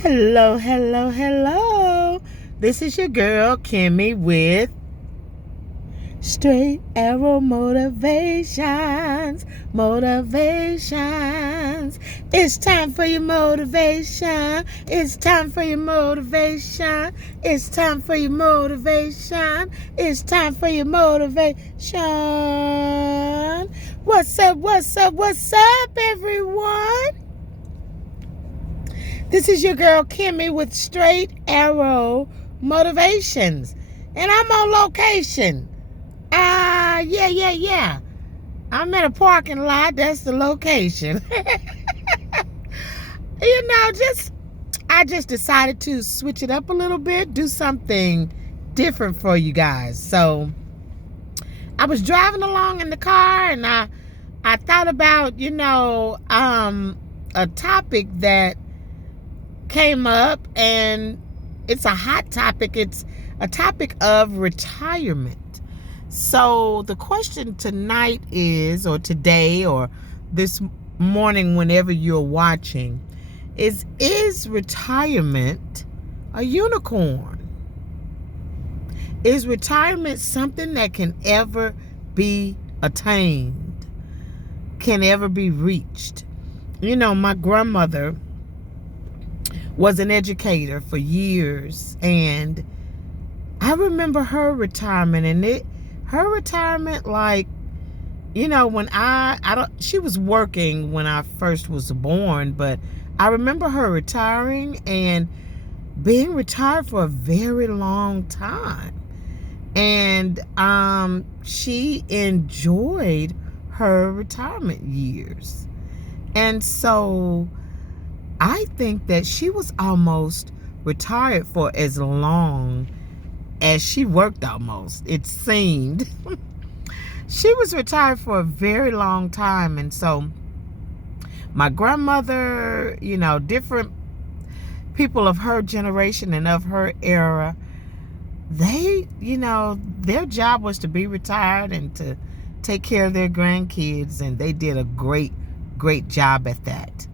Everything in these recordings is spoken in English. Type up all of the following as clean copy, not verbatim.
Hello, hello, hello. This is your girl, Kimmie, with Straight Arrow Motivations. Motivations. It's time for your motivation. It's time for your motivation. It's time for your motivation. It's time for your motivation. What's up, what's up, what's up, everyone? This is your girl, Kimmie, with Straight Arrow Motivations. And I'm on location. Yeah. I'm in a parking lot. That's the location. I just decided to switch it up a little bit, do something different for you guys. So I was driving along in the car, and I thought about, a topic that came up, and it's a hot topic. It's a topic of retirement. So the question tonight is, or today, or this morning, whenever you're watching, is retirement a unicorn? Is retirement something that can ever be attained, can ever be reached? My grandmother was an educator for years, and I remember her retirement, and her retirement, when she was working when I first was born, but I remember her retiring and being retired for a very long time. And she enjoyed her retirement years. And so I think that she was almost retired for as long as she worked almost. It seemed. She was retired for a very long time. And so my grandmother, different people of her generation and of her era, they, their job was to be retired and to take care of their grandkids. And they did a great, great job at that.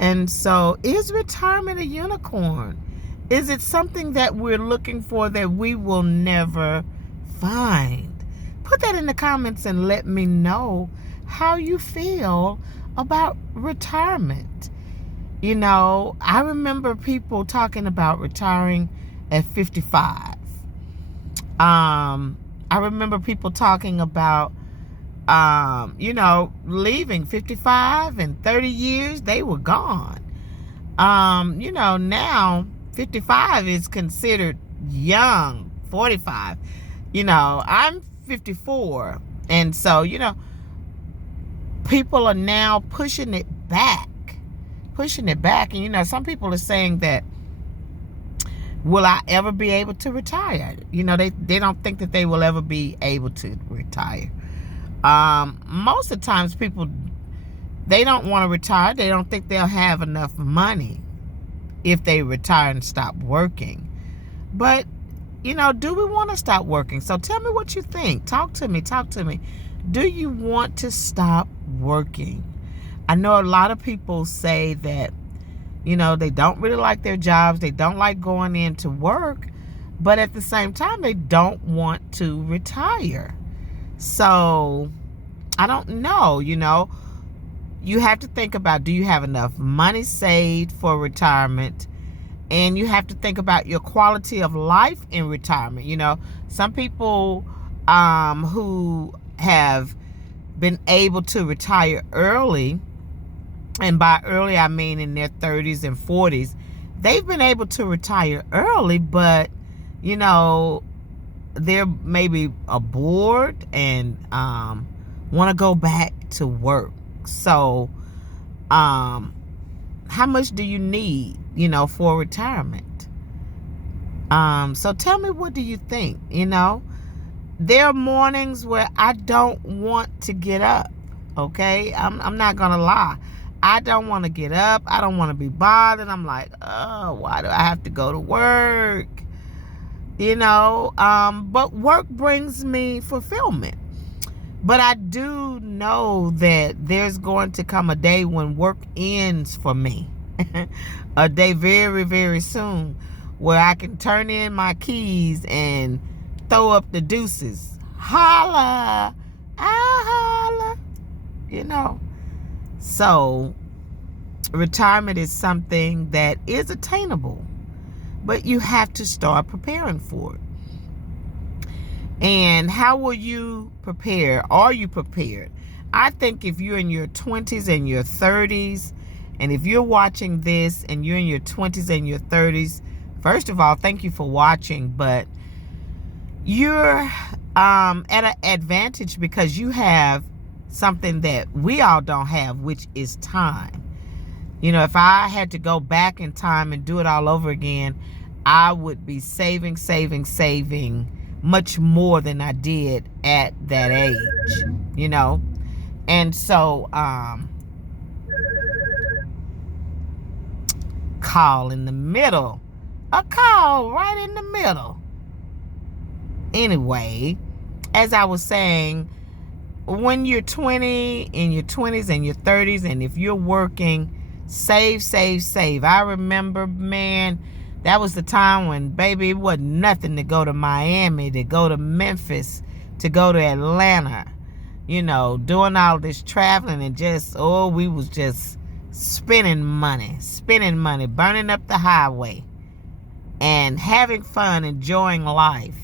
And so, is retirement a unicorn? Is it something that we're looking for that we will never find? Put that in the comments and let me know how you feel about retirement. I remember people talking about retiring at 55. I remember people talking about leaving 55 and 30 years, they were gone. Now 55 is considered young. 45. I'm 54. And so, people are now pushing it back. And, some people are saying that, will I ever be able to retire? They don't think that they will ever be able to retire. Most of the times people, they don't want to retire. They don't think they'll have enough money if they retire and stop working. But, do we want to stop working? So tell me what you think. Talk to me. Do you want to stop working? I know a lot of people say that, they don't really like their jobs. They don't like going into work. But at the same time, they don't want to retire. So, I don't know, you have to think about, do you have enough money saved for retirement? And you have to think about your quality of life in retirement. Some people who have been able to retire early, and by early I mean in their 30s and 40s, they've been able to retire early, but, they're maybe bored and want to go back to work. So how much do you need, for retirement? So tell me, what do you think? There are mornings where I don't want to get up. Okay, I'm not gonna lie. I don't want to get up. I don't want to be bothered. I'm like, oh, why do I have to go to work? But work brings me fulfillment. But I do know that there's going to come a day when work ends for me. a day very, very soon where I can turn in my keys and throw up the deuces. Holla! I holla! So retirement is something that is attainable, but you have to start preparing for it. And how will you prepare? Are you prepared? I think if you're in your 20s and your 30s, and if you're watching this and you're in your 20s and your 30s, first of all, thank you for watching, but you're at an advantage because you have something that we all don't have, which is time. If I had to go back in time and do it all over again, I would be saving much more than I did at that age, And so, call in the middle. A call right in the middle. Anyway, as I was saying, when you're 20, in your 20s and your 30s, and if you're working, save. I remember, man, that was the time when, baby, it wasn't nothing to go to Miami, to go to Memphis, to go to Atlanta, doing all this traveling and we was just spending money, burning up the highway and having fun, enjoying life.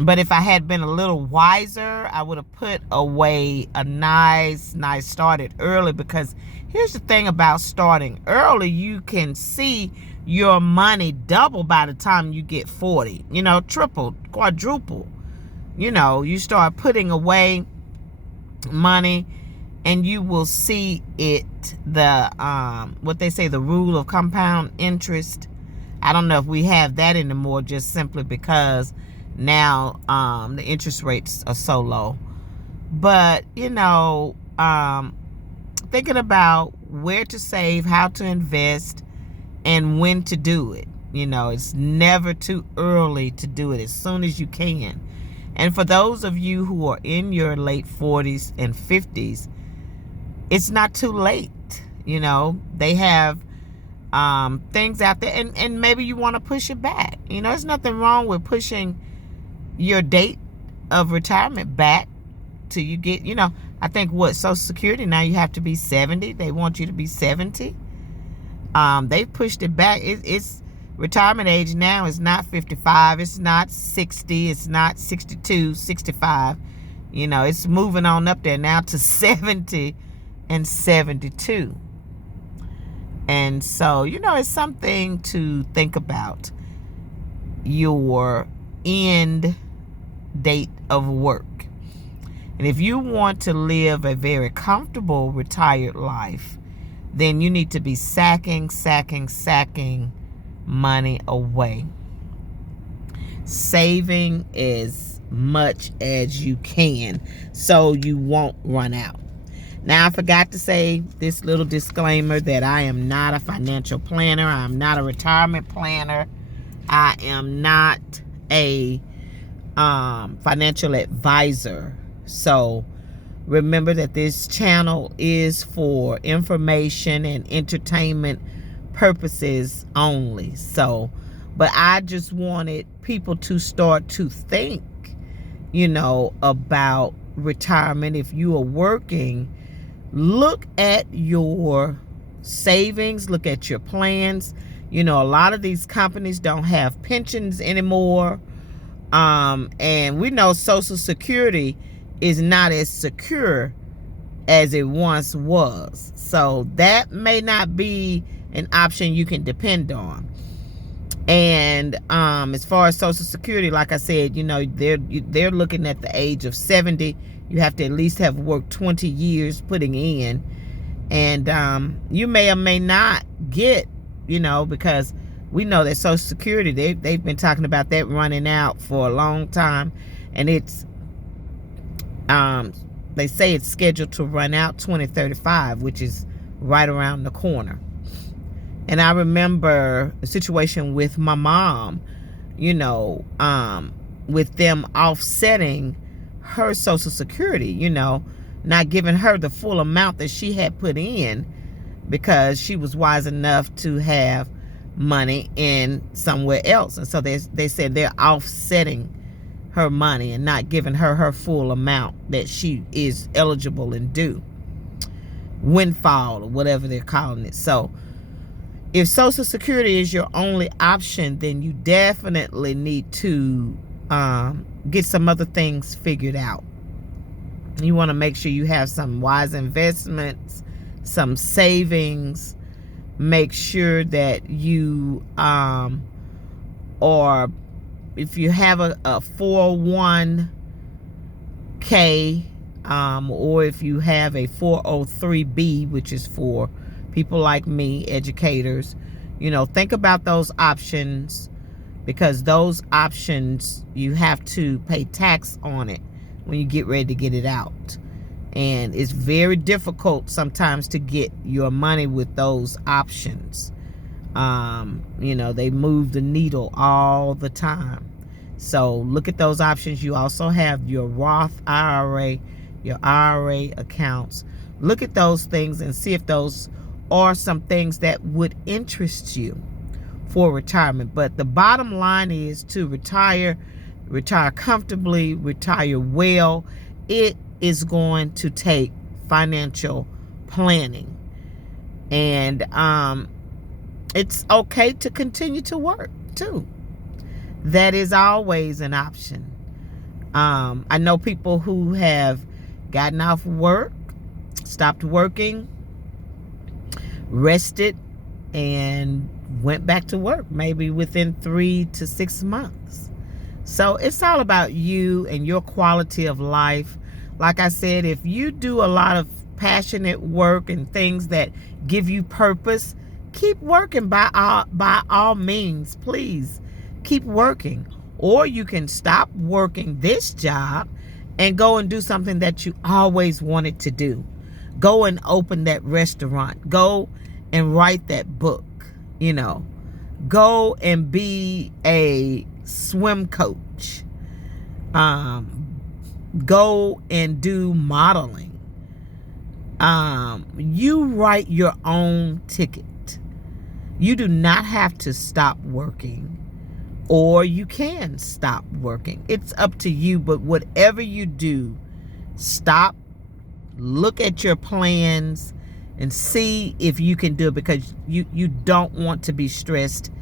But if I had been a little wiser, I would have put away a nice started early, because here's the thing about starting early. You can see your money double by the time you get 40, triple, quadruple. You start putting away money and you will see it, what they say, the rule of compound interest. I don't know if we have that anymore, just simply because now the interest rates are so low. But thinking about where to save, how to invest, and when to do it. It's never too early to do it, as soon as you can. And for those of you who are in your late 40s and 50s, it's not too late. They have things out there, and maybe you want to push it back. There's nothing wrong with pushing your date of retirement back till you get, I think Social Security now, you have to be 70. They want you to be 70. They've pushed it back. It's retirement age now is not 55. It's not 60. It's not 62, 65. It's moving on up there now to 70 and 72. And so, it's something to think about, your end date of work. And if you want to live a very comfortable retired life, then you need to be sacking money away. Saving as much as you can so you won't run out. Now, I forgot to say this little disclaimer that I am not a financial planner. I'm not a retirement planner. I am not a financial advisor. So remember that this channel is for information and entertainment purposes only. So, but I just wanted people to start to think, about retirement. If you are working, look at your savings, look at your plans. A lot of these companies don't have pensions anymore. And we know Social Security is not as secure as it once was. So that may not be an option you can depend on. And as far as Social Security, like I said, they're looking at the age of 70. You have to at least have worked 20 years putting in. And you may or may not get, because we know that Social Security, they've been talking about that running out for a long time. And it's, they say it's scheduled to run out 2035, which is right around the corner. And I remember a situation with my mom, with them offsetting her Social Security, not giving her the full amount that she had put in, because she was wise enough to have money in somewhere else. And so they said they're offsetting her money and not giving her her full amount that she is eligible and due. Windfall, or whatever they're calling it. So if Social Security is your only option, then you definitely need to get some other things figured out. You want to make sure you have some wise investments, some savings. Make sure that you or if you have a 401k, or if you have a 403b, which is for people like me, educators, think about those options, because those options, you have to pay tax on it when you get ready to get it out. And it's very difficult sometimes to get your money with those options. They move the needle all the time. So look at those options. You also have your Roth IRA, your IRA accounts. Look at those things and see if those are some things that would interest you for retirement. But the bottom line is to retire comfortably, retire well. It is going to take financial planning. And it's okay to continue to work too. That is always an option. I know people who have gotten off work, stopped working, rested, and went back to work maybe within 3 to 6 months. So it's all about you and your quality of life. Like I said, if you do a lot of passionate work and things that give you purpose, keep working by all means. Please keep working. Or you can stop working this job and go and do something that you always wanted to do. Go and open that restaurant. Go and write that book. Go and be a swim coach. Go and do modeling. You write your own ticket. You do not have to stop working, or you can stop working. It's up to you. But whatever you do, stop, look at your plans, and see if you can do it, because you don't want to be stressed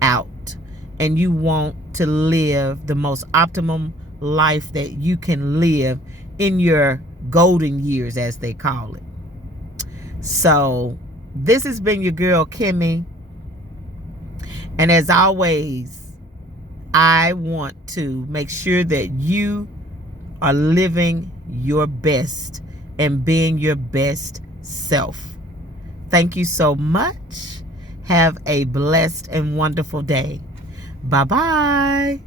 out, and you want to live the most optimum life that you can live in your golden years, as they call it. So this has been your girl Kimmy, and as always, I want to make sure that you are living your best and being your best self. Thank you so much. Have a blessed and wonderful day. Bye-bye.